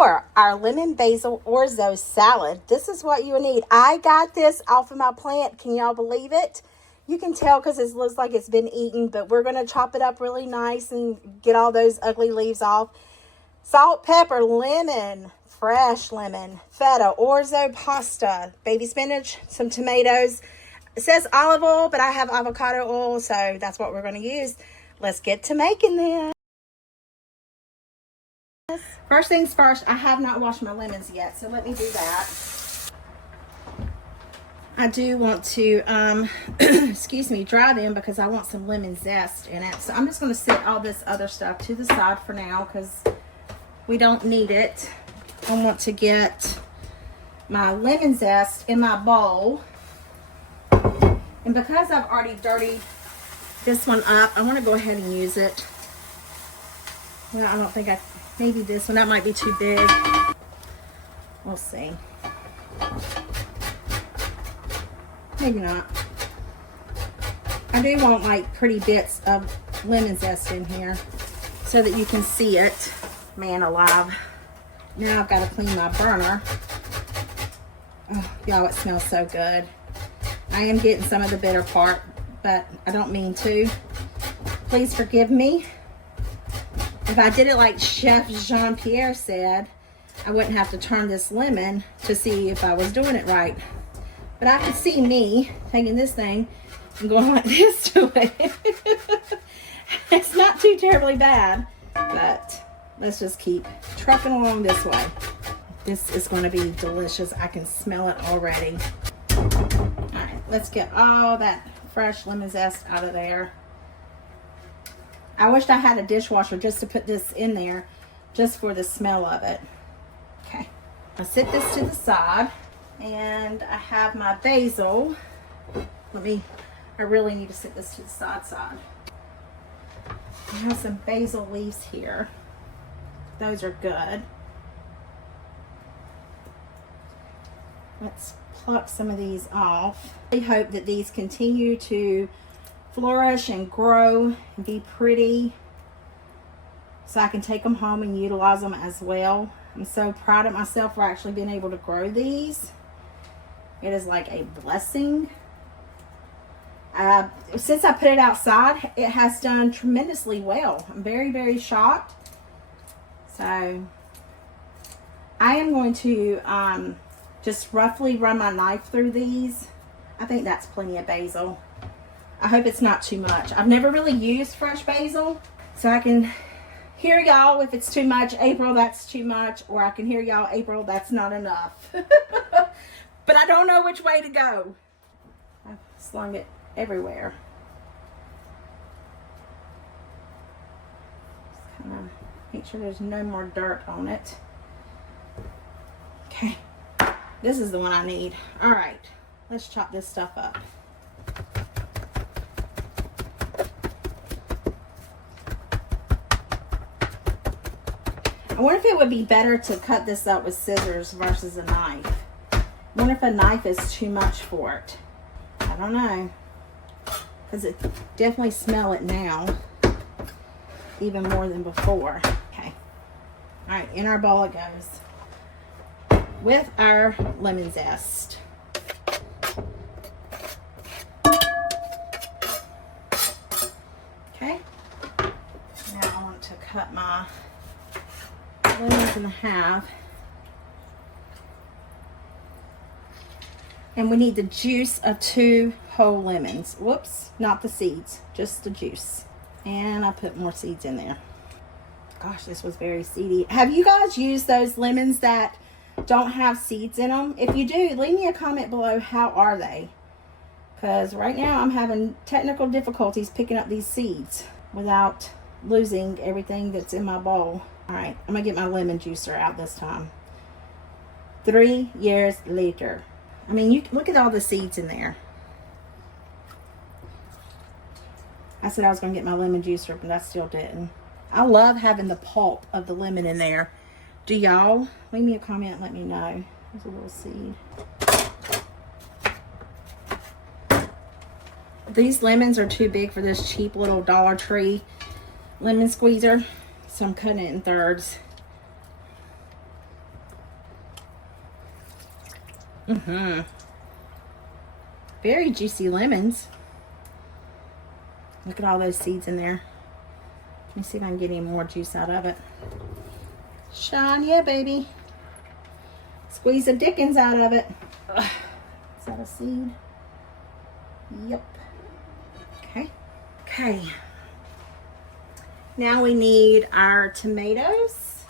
for our lemon basil orzo salad. This is what you need. I got this off of my plant. Can y'all believe it? You can tell because it looks like it's been eaten, but we're going to chop it up really nice and get all those ugly leaves off. Salt, pepper, lemon, fresh lemon, feta, orzo pasta, baby spinach, some tomatoes. It says olive oil, but I have avocado oil, so that's what we're going to use. Let's get to making this. First things first, I have not washed my lemons yet, so let me do that. I do want to, excuse me, dry them because I want some lemon zest in it. So I'm just going to set all this other stuff to the side for now because we don't need it. I want to get my lemon zest in my bowl. And because I've already dirtied this one up, I want to go ahead and use it. Well, I don't think maybe this one, that might be too big. We'll see. Maybe not. I do want like pretty bits of lemon zest in here so that you can see it. Man alive. Now I've got to clean my burner. Oh, y'all, it smells so good. I am getting some of the bitter part, but I don't mean to. Please forgive me. If I did it like Chef Jean-Pierre said, I wouldn't have to turn this lemon to see if I was doing it right. But I could see me taking this thing and going like this to it. It's not too terribly bad, but let's just keep trucking along this way. This is going to be delicious. I can smell it already. All right, let's get all that fresh lemon zest out of there. I wished I had a dishwasher just to put this in there, just for the smell of it. Okay, I'll set this to the side. And I have my basil. I really need to set this to the side. I have some basil leaves here. Those are good. Let's pluck some of these off. I hope that these continue to flourish and grow and be pretty so I can take them home and utilize them as well. I'm so proud of myself for actually being able to grow these. It is like a blessing. Since I put it outside, it has done tremendously well. I'm very, very shocked. So I am going to just roughly run my knife through these. I think that's plenty of basil. I hope it's not too much. I've never really used fresh basil, so I can hear y'all if it's too much. April, that's too much. Or I can hear y'all, April, that's not enough. But I don't know which way to go. I've slung it everywhere. Just kind of make sure there's no more dirt on it. Okay, this is the one I need. All right, let's chop this stuff up. I wonder if it would be better to cut this up with scissors versus a knife. I wonder if a knife is too much for it. I don't know. Because it definitely smell it now. Even more than before. Okay. Alright, in our bowl it goes. With our lemon zest. Okay. Now I want to cut my lemons in half. And we need the juice of 2 whole lemons. Whoops, not the seeds, just the juice. And I put more seeds in there. Gosh, this was very seedy. Have you guys used those lemons that don't have seeds in them? If you do, leave me a comment below. How are they? Because right now I'm having technical difficulties picking up these seeds without losing everything that's in my bowl. All right, I'm going to get my lemon juicer out this time. 3 years later. I mean, you look at all the seeds in there. I said I was going to get my lemon juicer, but I still didn't. I love having the pulp of the lemon in there. Do y'all? Leave me a comment and let me know. There's a little seed. These lemons are too big for this cheap little Dollar Tree lemon squeezer, so I'm cutting it in thirds. Very juicy lemons. Look at all those seeds in there. Let me see if I can get any more juice out of it. Sean, yeah, baby. Squeeze the dickens out of it. Ugh. Is that a seed? Yep. Okay. Okay. Now we need our tomatoes.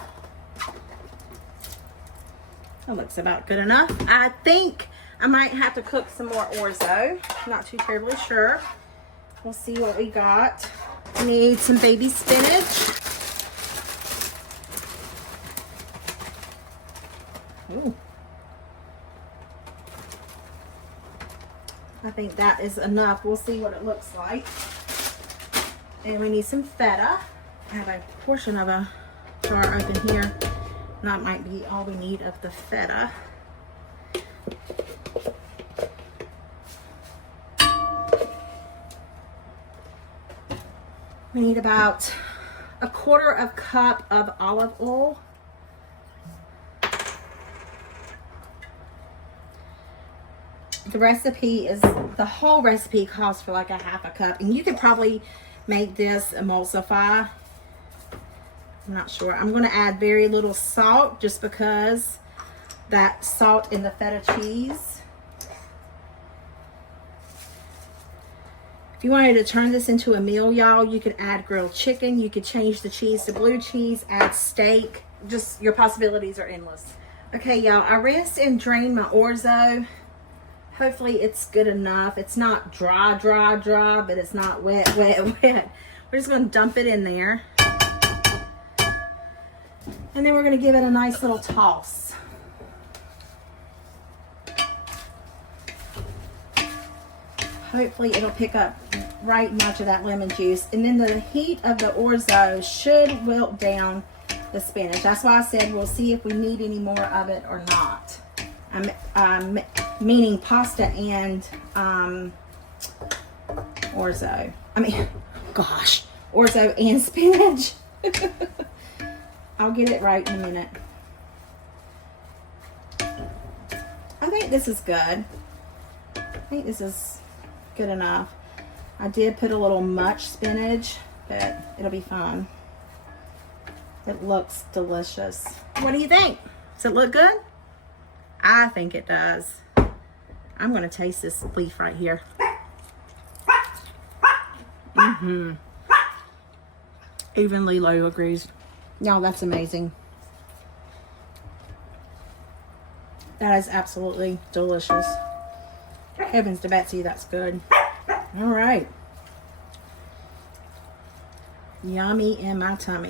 That looks about good enough. I think I might have to cook some more orzo. Not too terribly sure. We'll see what we got. We need some baby spinach. Ooh. I think that is enough. We'll see what it looks like. And we need some feta. I have a portion of a jar open here. That might be all we need of the feta. We need about 1/4 cup of olive oil. The recipe is, the whole recipe calls for like 1/2 cup, and you could probably make this emulsify. I'm not sure. I'm going to add very little salt just because that salt in the feta cheese. If you wanted to turn this into a meal, y'all, you could add grilled chicken. You could change the cheese to blue cheese, add steak. Just, your possibilities are endless. Okay, y'all, I rinsed and drained my orzo. Hopefully it's good enough. It's not dry, but it's not wet. We're just going to dump it in there. And then we're going to give it a nice little toss. Hopefully it'll pick up right much of that lemon juice. And then the heat of the orzo should wilt down the spinach. That's why I said we'll see if we need any more of it or not. Meaning pasta and orzo. I mean, gosh, orzo and spinach. I'll get it right in a minute. I think this is good. I think this is good enough. I did put a little much spinach, but it'll be fine. It looks delicious. What do you think? Does it look good? I think it does. I'm going to taste this leaf right here. Even Lilo agrees. Y'all, that's amazing. That is absolutely delicious. Heavens to Betsy, that's good. All right. Yummy in my tummy.